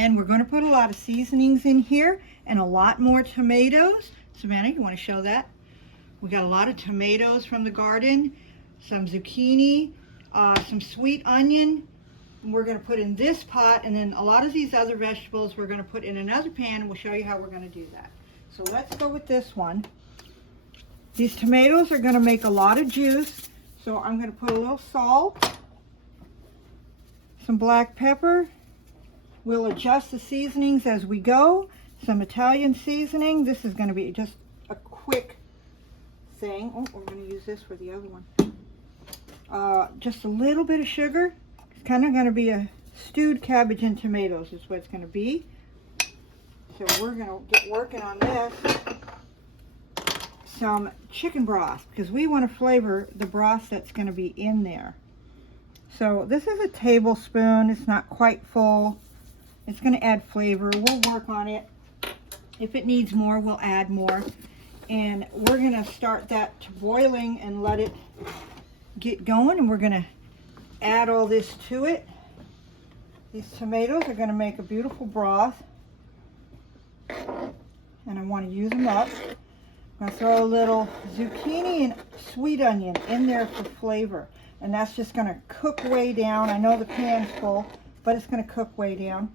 And we're going to put a lot of seasonings in here and a lot more tomatoes. Savannah, you want to show that? We got a lot of tomatoes from the garden, some zucchini, some sweet onion. We're going to put in this pot, and then a lot of these other vegetables we're going to put in another pan, and we'll show you how we're going to do that. So let's go with this one. These tomatoes are going to make a lot of juice, so I'm going to put a little salt, some black pepper. We'll adjust the seasonings as we go. Some Italian seasoning. This is going to be just a quick thing. Oh, we're going to use this for the other one. Just a little bit of sugar. It's kind of going to be a stewed cabbage and tomatoes is what it's going to be. So we're going to get working on this. Some chicken broth, because we want to flavor the broth that's going to be in there. So this is a tablespoon. It's not quite full. It's going to add flavor. We'll work on it. If it needs more, we'll add more. And we're going to start that to boiling and let it get going. And we're going to add all this to it. These tomatoes are going to make a beautiful broth. And I want to use them up. I'm going to throw a little zucchini and sweet onion in there for flavor. And that's just going to cook way down. I know the pan's full, but it's going to cook way down.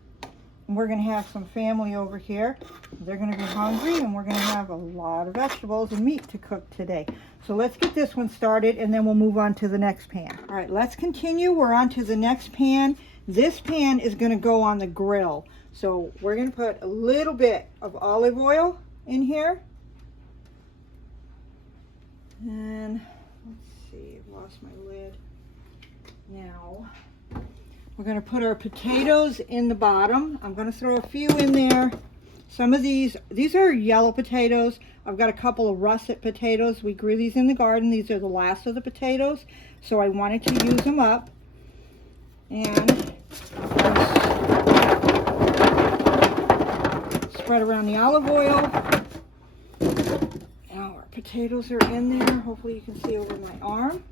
And we're going to have some family over here. They're going to be hungry, and we're going to have a lot of vegetables and meat to cook today. So let's get this one started, and then we'll move on to the next pan. All right, let's continue. We're on to the next pan. This pan is going to go on the grill. So we're going to put a little bit of olive oil in here. And let's see, I've lost my lid. Now, we're going to put our potatoes in the bottom. I'm going to throw a few in there. Some of these are yellow potatoes. I've got a couple of russet potatoes. We grew these in the garden. These are the last of the potatoes, so I wanted to use them up. And spread around the olive oil. Now our potatoes are in there. Hopefully you can see over my arm.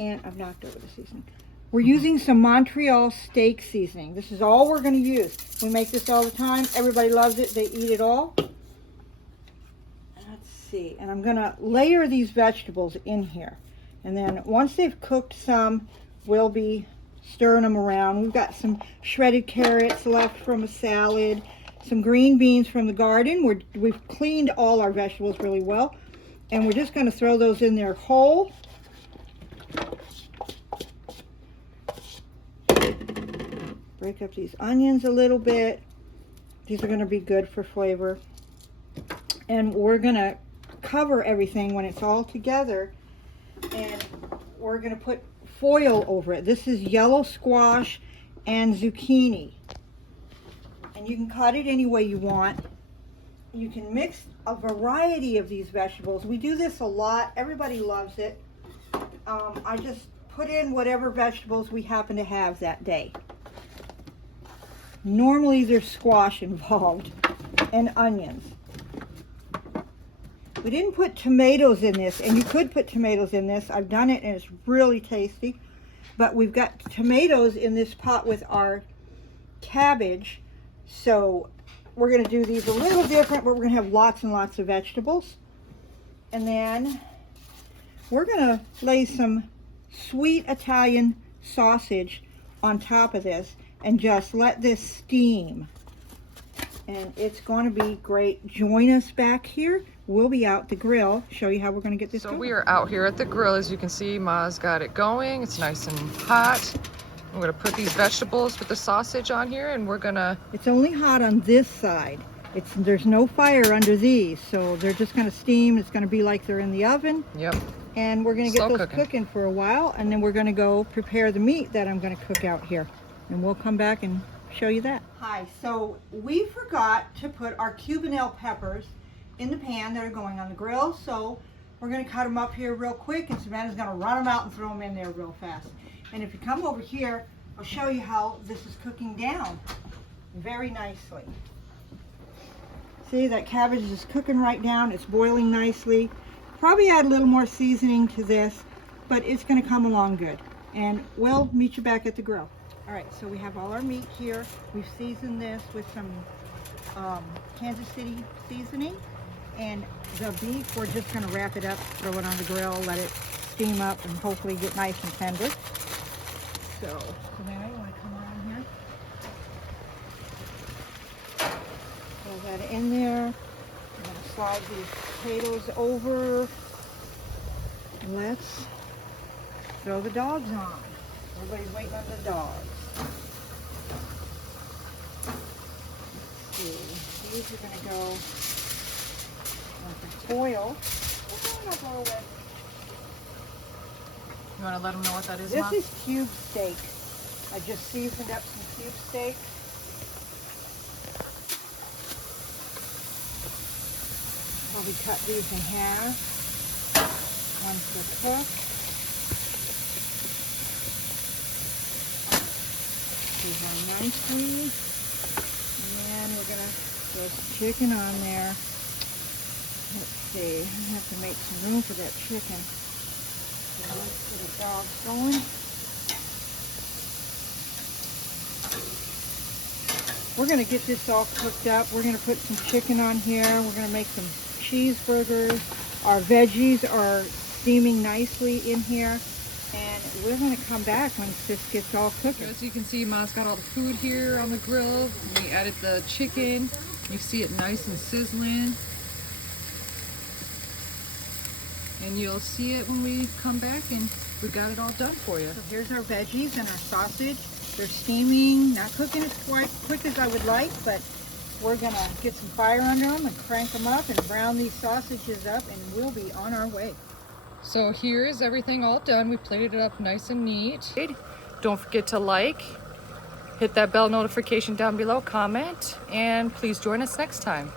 And I've knocked over the seasoning. We're using some Montreal steak seasoning. This is all we're going to use. We make this all the time. Everybody loves it. They eat it all. Let's see. And I'm going to layer these vegetables in here. And then once they've cooked some, we'll be stirring them around. We've got some shredded carrots left from a salad. Some green beans from the garden. We've cleaned all our vegetables really well. And we're just going to throw those in there whole. Break up these onions a little bit. These are going to be good for flavor. And we're going to cover everything when it's all together. And we're going to put foil over it. This is yellow squash and zucchini. And you can cut it any way you want. You can mix a variety of these vegetables. We do this a lot. Everybody loves it. I just put in whatever vegetables we happen to have that day. Normally there's squash involved and onions. We didn't put tomatoes in this, and you could put tomatoes in this. I've done it and it's really tasty. But we've got tomatoes in this pot with our cabbage. So we're going to do these a little different, but we're going to have lots and lots of vegetables. And then we're going to lay some sweet Italian sausage on top of this and just let this steam. And it's going to be great. Join us back here. We'll be out the grill, show you how we're going to get this going. So we are out here at the grill. As you can see, Ma's got it going. It's nice and hot. I'm going to put these vegetables with the sausage on here, and we're going to... It's only hot on this side. There's no fire under these, so they're just going to steam. It's going to be like they're in the oven. Yep. And we're going to get those cooking for a while, and then we're going to go prepare the meat that I'm going to cook out here. And we'll come back and show you that. Hi, so we forgot to put our Cubanelle peppers in the pan that are going on the grill, so we're going to cut them up here real quick, and Savannah's going to run them out and throw them in there real fast. And if you come over here, I'll show you how this is cooking down very nicely. See, that cabbage is cooking right down. It's boiling nicely. Probably add a little more seasoning to this, but it's going to come along good. And we'll meet you back at the grill. All right, so we have all our meat here. We've seasoned this with some Kansas City seasoning. And the beef, we're just gonna wrap it up, throw it on the grill, let it steam up, and hopefully get nice and tender. So, Savannah, you wanna come around here? Throw that in there. I'm gonna slide these potatoes over. Let's throw the dogs on. Everybody's waiting on the dogs. Let's see. These are gonna go on the foil. You want to let them know what that is, This Mom? is cube steak. I just seasoned up some cube steak. Probably cut these in half. Once they're cooked. These on nicely. And we're going to throw some chicken on there. Let's see. I have to make some room for that chicken. So let's get the dogs going. We're going to get this all cooked up. We're going to put some chicken on here. We're going to make some cheeseburgers. Our veggies are steaming nicely in here. And we're going to come back once this gets all cooked. As you can see, Ma's got all the food here on the grill. We added the chicken. You see it nice and sizzling. And you'll see it when we come back and we got it all done for you. So here's our veggies and our sausage. They're steaming, not cooking as quite quick as I would like, but we're gonna get some fire under them and crank them up and brown these sausages up, and we'll be on our way. So here is everything all done. We plated it up nice and neat. Don't forget to like, hit that bell notification down below, comment, and please join us next time.